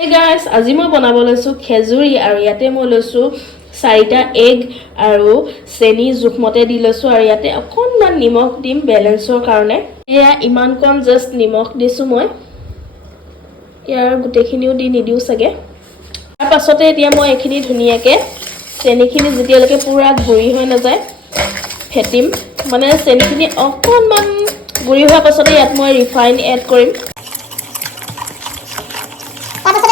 Hey guys, আজি মই বনাব লৈছো খেজুৰি আৰু ইয়াতে মই লৈছো 4টা এগ আৰু চেনি জুখমতে দি লৈছো আৰু ইয়াতে অকনমান নিমখ দিম বেলেন্সৰ কাৰণে এয়া ইমান কম জাস্ট নিমখ দিছো মই ইয়াৰ গুটেখিনিও দি নিদিও সকে তাৰ পাছতে এতিয়া মই এখিনি ধুনিয়াকে চেনিখিনি যেতিয়ালৈকে পুৰা গুৰি হৈ নাযায় ফেটিম মানে চেনিখিনি অকনমান গুৰি হোৱাৰ পাছতে ইয়াত মই ৰিফাইন এড কৰিম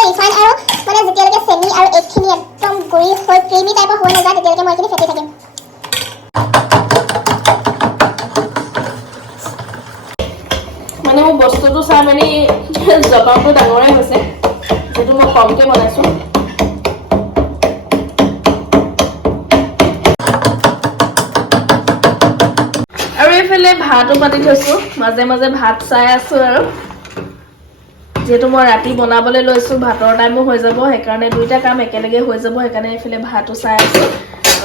ৰিফাইন আৰু মানে যেতিয়ালৈকে চেনি আৰু এগখিনি একদম গুৰি হৈ ক্ৰীমি টাইপৰ হৈ নাযায় তেতিয়ালৈকে মই এইখিনি ফেটি থাকিম মানে মোৰ বস্তুটো চাই মানে জবাবটো ডাঙৰে হৈছে যেটো মই কমকে বনাইছো আৰু এফালে ভাতও পাতি থৈছো মাজে মাজে ভাত চাই আছো আৰু যেটো মই ৰাতি বনাবলৈ লৈছো ভাতৰ টাইমো হৈ যাব হেকাৰণে দুইটা কাম একেলগে হৈ যাব হেকাৰণে এফালে ভাতও চাই আছো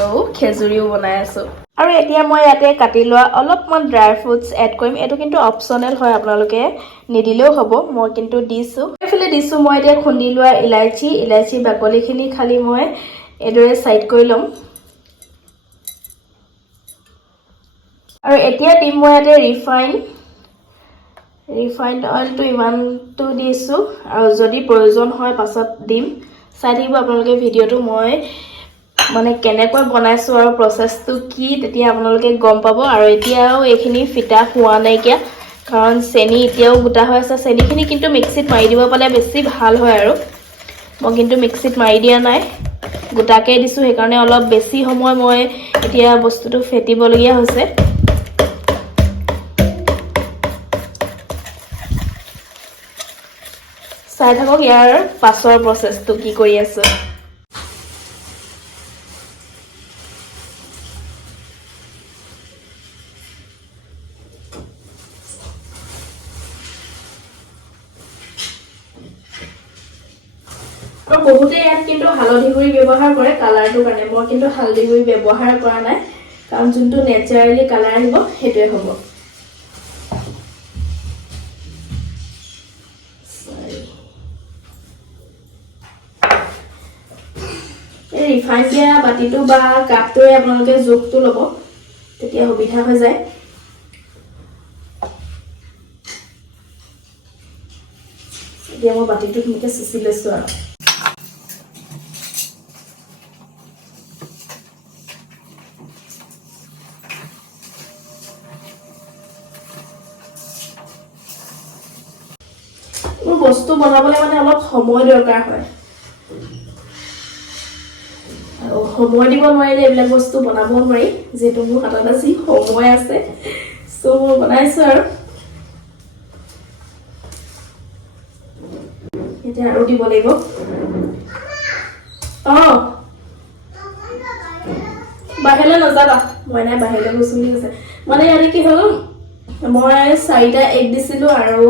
আৰু খেজুৰিও বনাই আছো আৰু এতিয়া মই ইয়াতে কাটি লোৱা অলপমান ড্ৰাই ফ্ৰুটস এড কৰিম এটো কিন্তু অপচনেল হয় আপোনালোকে নিদিলেও হ'ব মই কিন্তু দিছো এফালে দিছো মই এতিয়া খুন্দি লোৱা ইলাইচি বাকলিখিনি খালি মই এদৰে সাইড কৰি লম আৰু এতিয়া দিম মই ইয়াতে ৰিফাইন্ড অইলটো ইমানটো দিছো আৰু যদি প্ৰয়োজন হয় পাছত দিম চাই থাকিব আপোনালোকে ভিডিওটো মই মানে কেনেকৈ বনাইছো আৰু প্ৰসেসটো কি তেতিয়া আপোনালোকে গম পাব আৰু এতিয়াও এইখিনি ফিটা হোৱা নাই কিয়া কাৰণ চেনি এতিয়াও গুটা হৈ আছে চেনিখিনি কিন্তু মিক্সিত মাৰি দিব পালে বেছি ভাল হয় আৰু মই কিন্তু মিক্সিত মাৰি দিয়া নাই গুটাকে দিছো হেকাৰণে অলপ বেছি সময় মই এতিয়া বস্তুটো ফেটিব লগিয়া হৈছে চাই থাকক ইয়াৰ পাছৰ প্ৰসেসটো কি কৰি আছে আৰু বহুতে ইয়াত কিন্তু হালধি গুৰি ব্যৱহাৰ কৰে কালাৰটো কাৰণে মই কিন্তু হালধি গুৰি ব্যৱহাৰ কৰা নাই কাৰণ যোনটো নেচাৰেলি কালাৰ আহিব হেতুৱে হ'ব ৰিফাইন দিয়া বাটিটো বা কাপটোৱে আপোনালোকে জোখটো ল'ব তেতিয়া সুবিধা হৈ যায় এতিয়া মই বাটিটো ধুনীয়াকৈ চুচি লৈছো আৰু মোৰ বস্তু বনাবলৈ মানে অলপ সময় দৰকাৰ হয় আৰু সময় দিব নোৱাৰিলে এইবিলাক বস্তু বনাব নোৱাৰি যেটো মোৰ হাতত আছে সময় আছে সো মই বনাইছো আৰু এতিয়া আৰু দিব লাগিব বাহিৰলৈ নাযাবা মই নাই বাহিৰলৈ গৈছো বুলি কৈছে মানে ইয়াতে কি হ'ল মই 4টা এগ দিছিলো আৰু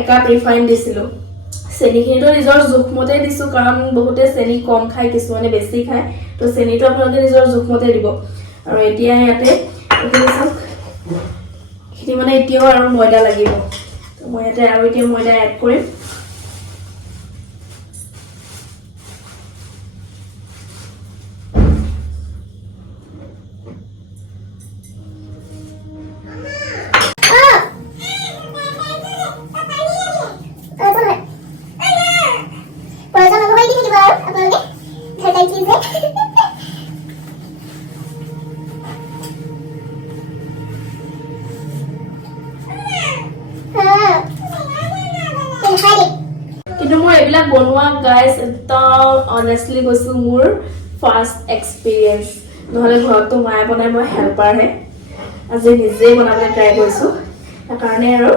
1 কাপ ৰিফাইন দিছিলো চেনিখিনিটো নিজৰ জুখমতে দিছো কাৰণ বহুতে চেনি কম খায় কিছুমানে বেছি খায় তো চেনিটো আপোনালোকে নিজৰ জুখমতে দিব আৰু এতিয়া ইয়াতে খিনি মানে এতিয়াও আৰু ময়দা লাগিব তো মই ইয়াতে আৰু এতিয়া ময়দা এড কৰিম কিন্তু মোৰ এইবিলাক বনোৱা গাইস একদম অনেষ্টলি কৈছো মোৰ ফাৰ্স্ট এক্সপেৰিয়েন্স নহলে ঘৰতো মায়ে বনাই মই হেল্পাৰ হে আজি নিজে বনাবলৈ ট্ৰাই কৰিছো কাৰণে আৰু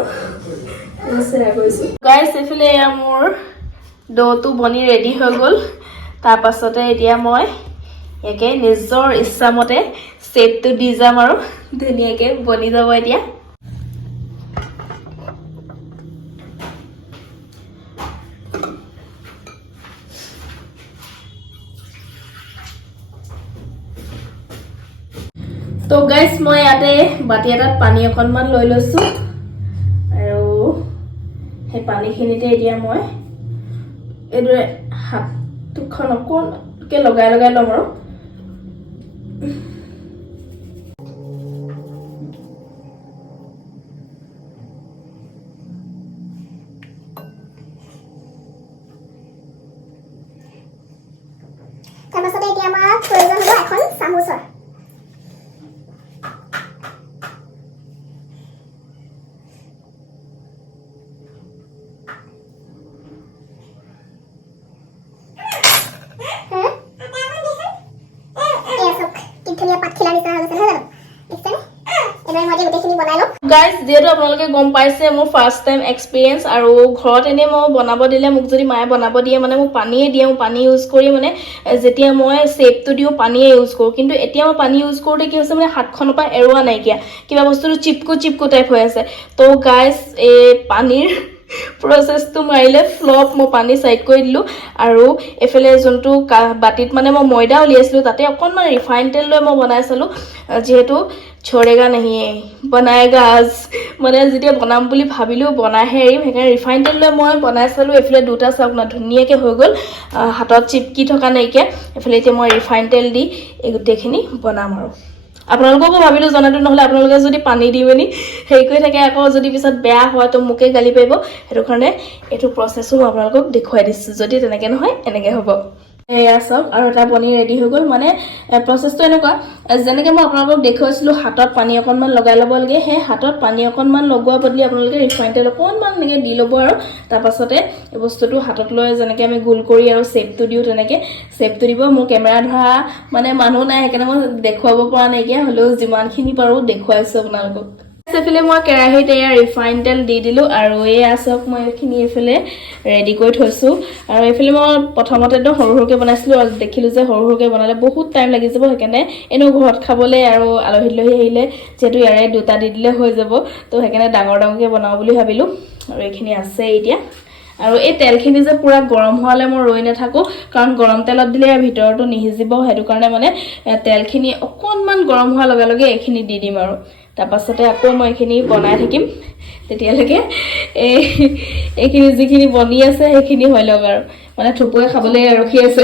শ্বেয়াৰ কৰিছো গাইস এফালে মোৰ ডোটো বনি ৰেডি হৈ গল তাৰ পাছতে এতিয়া মই একে নিজৰ ইচ্ছামতে শেপটো দি যাম আৰু ধুনীয়াকে বনি যাব এতিয়া তো গাইস মই ইয়াতে বাটি এটাত পানী অকনমান লৈ লৈছো আৰু সেই পানীখিনিতে এতিয়া মই এইদৰে হাতখন অকণকে লগাই লগাই ল'ম আৰু তাৰপাছতে এতিয়া আমাৰ প্ৰয়োজন হ'ব এখন চামুচৰ গাইজ যিহেতু আপোনালোকে গম পাইছে মোৰ ফাৰ্ষ্ট টাইম এক্সপিৰিয়েঞ্চ আৰু ঘৰত এনেই মই বনাব দিলে মোক যদি মায়ে বনাব দিয়ে মানে মোক পানীয়ে দিয়ে মই পানী ইউজ কৰি মানে যেতিয়া মই চেপটো দিওঁ পানীয়ে ইউজ কৰোঁ কিন্তু এতিয়া মই পানী ইউজ কৰোঁতে কি হৈছে মানে হাতখনৰ পৰা এৰুৱা নাইকিয়া কিবা বস্তুটো চিপকু টাইপ হৈ আছে তো গাইজ এই পানীৰ প্ৰচেছটো মাৰিলে ফ্লপ মই পানী চাইড কৰি দিলোঁ আৰু এফালে যোনটো বাতিত মানে মই ময়দা উলিয়াইছিলোঁ তাতে অকণমান ৰিফাইন তেল লৈ মই বনাই চালোঁ যিহেতু ছৰেগা নাহি বনায়েগা আজ মানে যেতিয়া বনাম বুলি ভাবিলোঁ বনাইহে এৰিম সেইকাৰণে ৰিফাইন তেল লৈ মই বনাই চালোঁ এইফালে দুটা চাওক না ধুনীয়াকৈ হৈ গ'ল হাতত চিপকি থকা নাইকিয়া এইফালে এতিয়া মই ৰিফাইন তেল দি এই গোটেইখিনি বনাম আৰু আপোনালোককো ভাবিলোঁ জনাটো নহ'লে আপোনালোকে যদি পানী দি মেলি হেৰি কৰি থাকে আকৌ যদি পিছত বেয়া হয় তো মোকে গালি পাৰিব সেইটো কাৰণে এইটো প্ৰচেছো মই আপোনালোকক দেখুৱাই দিছোঁ যদি তেনেকৈ নহয় এনেকৈ হ'ব এয়া চাওক আৰু এটা পনীৰ ৰেডি হৈ গ'ল মানে প্ৰচেছটো এনেকুৱা যেনেকৈ মই আপোনালোকক দেখুৱাইছিলোঁ হাতত পানী অকণমান লগাই ল'ব লাগে সেই হাতত পানী অকণমান লগোৱা বদলি আপোনালোকে ৰিফাইন তেল অকণমান এনেকৈ দি ল'ব আৰু তাৰপাছতে এই বস্তুটো হাতত লৈ যেনেকৈ আমি গোল কৰি আৰু চেপটো দিওঁ তেনেকৈ চেপটো দিব মোৰ কেমেৰা ধৰা মানে মানুহ নাই সেইকাৰণে মই দেখুৱাব পৰা নাইকিয়া হ'লেও যিমানখিনি পাৰোঁ দেখুৱাইছোঁ আপোনালোকক এইফালে মই কেৰাহীত এয়া ৰিফাইন তেল দি দিলোঁ আৰু এয়া চাওক মই এইখিনি এইফালে ৰেডি কৰি থৈছোঁ আৰু এইফালে মই প্ৰথমতে একদম সৰু সৰুকৈ বনাইছিলোঁ আৰু দেখিলোঁ যে সৰু সৰুকৈ বনালে বহুত টাইম লাগি যাব সেইকাৰণে এনেও ঘৰত খাবলৈ আৰু আলহী আহিলে যিহেতু ইয়াৰে দুটা দি দিলে হৈ যাব তো সেইকাৰণে ডাঙৰ ডাঙৰকৈ বনাওঁ বুলি ভাবিলোঁ আৰু এইখিনি আছে এতিয়া আৰু এই তেলখিনি যে পুৰা গৰম হোৱালে মই ৰৈ নাথাকোঁ কাৰণ গৰম তেলত দিলে ভিতৰটো নিসিজিব সেইটো কাৰণে মানে তেলখিনি অকণমান গৰম হোৱাৰ লগে লগে এইখিনি দি দিম আৰু তাৰপাছতে আকৌ মই এইখিনি বনাই থাকিম তেতিয়ালৈকে এইখিনি যিখিনি বনি আছে সেইখিনি হৈ লওক আৰু মানে থুপুৱে খাবলৈ ৰখি আছে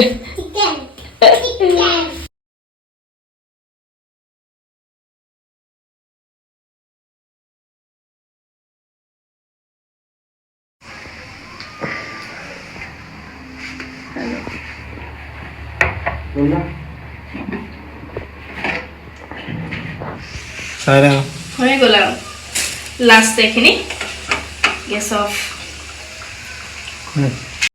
হৈ গ'ল আৰু লাষ্ট এইখিনি গেছ অফ